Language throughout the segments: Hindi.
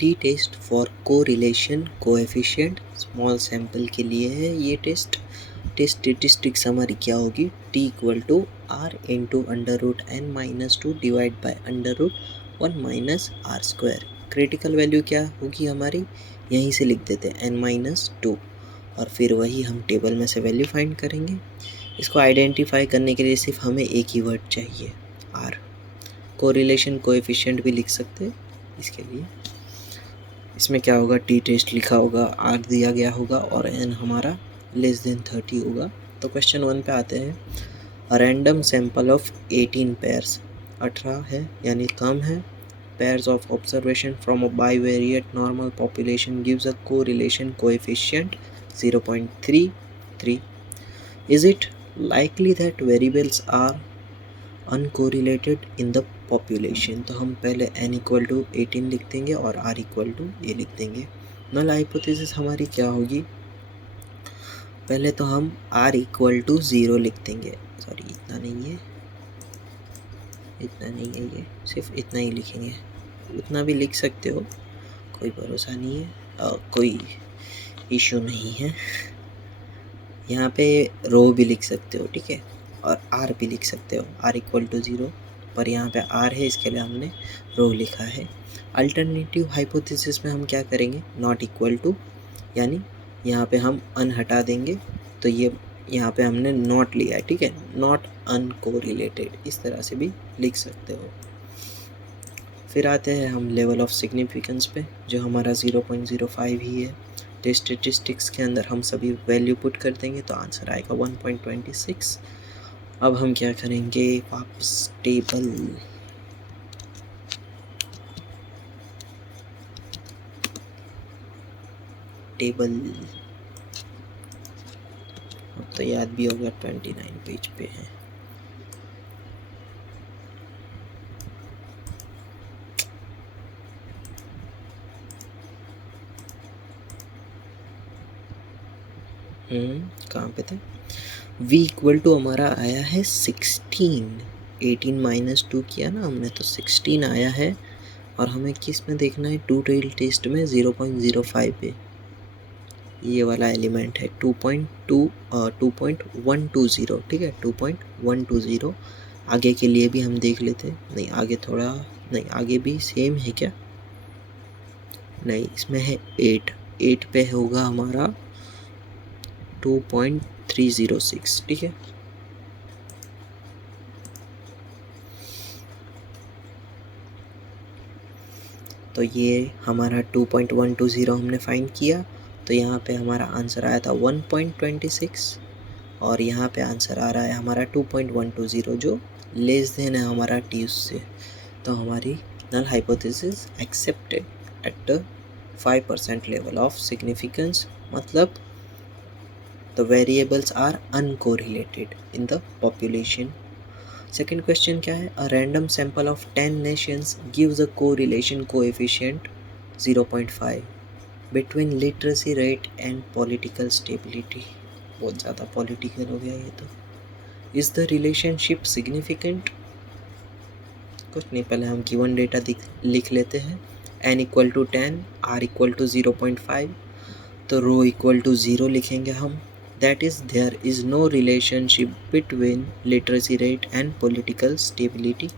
T test for correlation coefficient small sample के लिए है ये टेस्ट स्टेटिस्टिक्स हमारी क्या होगी, t equal to r into under root n minus two divide by under root one minus r square. Critical value क्या होगी हमारी, यहीं से लिख देते हैं n माइनस टू, और फिर वही हम टेबल में से वैल्यू फाइंड करेंगे। इसको आइडेंटिफाई करने के लिए सिर्फ हमें एक ही वर्ड चाहिए, r। कोरिलेशन कोएफिशिएंट भी लिख सकते हैं इसके लिए। इसमें क्या होगा, टी टेस्ट लिखा होगा, आर दिया गया होगा और एन हमारा लेस देन 30 होगा। तो क्वेश्चन 1 पे आते हैं। रैंडम सैंपल ऑफ 18 पेयर्स, 18 है यानी कम है, pairs of observation from a bivariate normal population gives a correlation coefficient 0.33। Is it likely that variables are uncorrelated in the population. तो हम पहले n इक्वल टू 18 लिख देंगे और r इक्वल टू ये लिख देंगे। नल हाइपोथेसिस हमारी क्या होगी, पहले तो हम r इक्वल टू 0 लिख देंगे, सॉरी इतना नहीं है, ये सिर्फ इतना ही लिखेंगे, उतना भी लिख सकते हो, कोई भरोसा नहीं है, कोई इशू नहीं है। यहाँ पे रो भी लिख सकते हो, ठीक है, और r भी लिख सकते हो, r इक्वल टू 0, पर यहाँ पे r है इसके लिए हमने रो लिखा है। अल्टरनेटिव हाइपोथेसिस में हम क्या करेंगे, नॉट इक्वल टू, यानी यहाँ पे हम अन हटा देंगे, तो ये यहाँ पे हमने नॉट लिया है, ठीक है, नॉट अनकोरिलेटेड, इस तरह से भी लिख सकते हो। फिर आते हैं हम लेवल ऑफ सिग्निफिकेंस पे, जो हमारा 0.05 ही है। तो स्टेटिस्टिक्स के अंदर हम सभी वैल्यू पुट कर देंगे तो आंसर आएगा 1.26। अब हम क्या करेंगे, वापस टेबल, अब तो याद भी होगा 29 पेज पे है। कहाँ पे थे, v इक्वल टू हमारा आया है 16, 18 माइनस 2 किया ना हमने तो 16 आया है, और हमें किस में देखना है, टू टेल टेस्ट में 0.05 पे ये वाला एलिमेंट है 2.120, ठीक है 2.120। आगे के लिए भी हम देख लेते हैं, नहीं आगे थोड़ा, नहीं आगे भी सेम है क्या, नहीं इसमें है 8 पे होगा हमारा 2.306, ठीक है। तो ये हमारा 2.120 हमने फाइंड किया, तो यहाँ पे हमारा आंसर आया था 1.26, और यहाँ पे आंसर आ रहा है हमारा 2.120, जो लेस देन है हमारा टी उससे। तो हमारी null hypothesis accepted at the 5% level of significance, मतलब the variables are uncorrelated in the population. Second question क्या है, a random sample of 10 nations gives a correlation coefficient 0.5 between literacy rate and political stability. बहुत ज़्यादा पॉलिटिकल हो गया ये तो। इज़ द रिलेशनशिप सिग्निफिकेंट, कुछ नहीं, पहले हम गिवन डेटा लिख लेते हैं। n equal to 10, r equal to 0.5, तो रो इक्वल टू 0 लिखेंगे हम। That is, there is no relationship between literacy rate and political stability।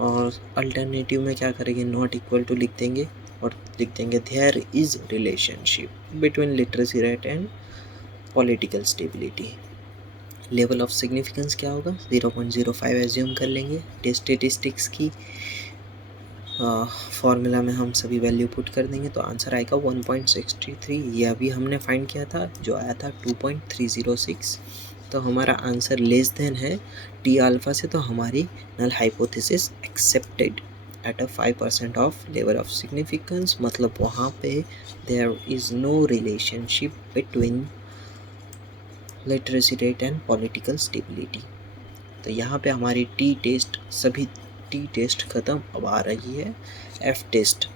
और अल्टरनेटिव में क्या करेंगे, नॉट इक्वल टू लिख देंगे और लिख देंगे there is relationship between literacy rate and political stability। Level of significance क्या होगा, 0.05 एज्यूम कर लेंगे। स्टेटिस्टिक्स की फॉर्मूला में हम सभी वैल्यू पुट कर देंगे तो आंसर आएगा 1.63। ये अभी हमने फाइंड किया था, जो आया था 2.306। तो हमारा आंसर लेस देन है टी अल्फा से, तो हमारी null hypothesis accepted at a 5% of level of significance, मतलब वहाँ पे there is no relationship between literacy rate and political stability. तो यहाँ पे हमारी टी टेस्ट, सभी टी टेस्ट ख़त्म, अब आ रही है एफ टेस्ट।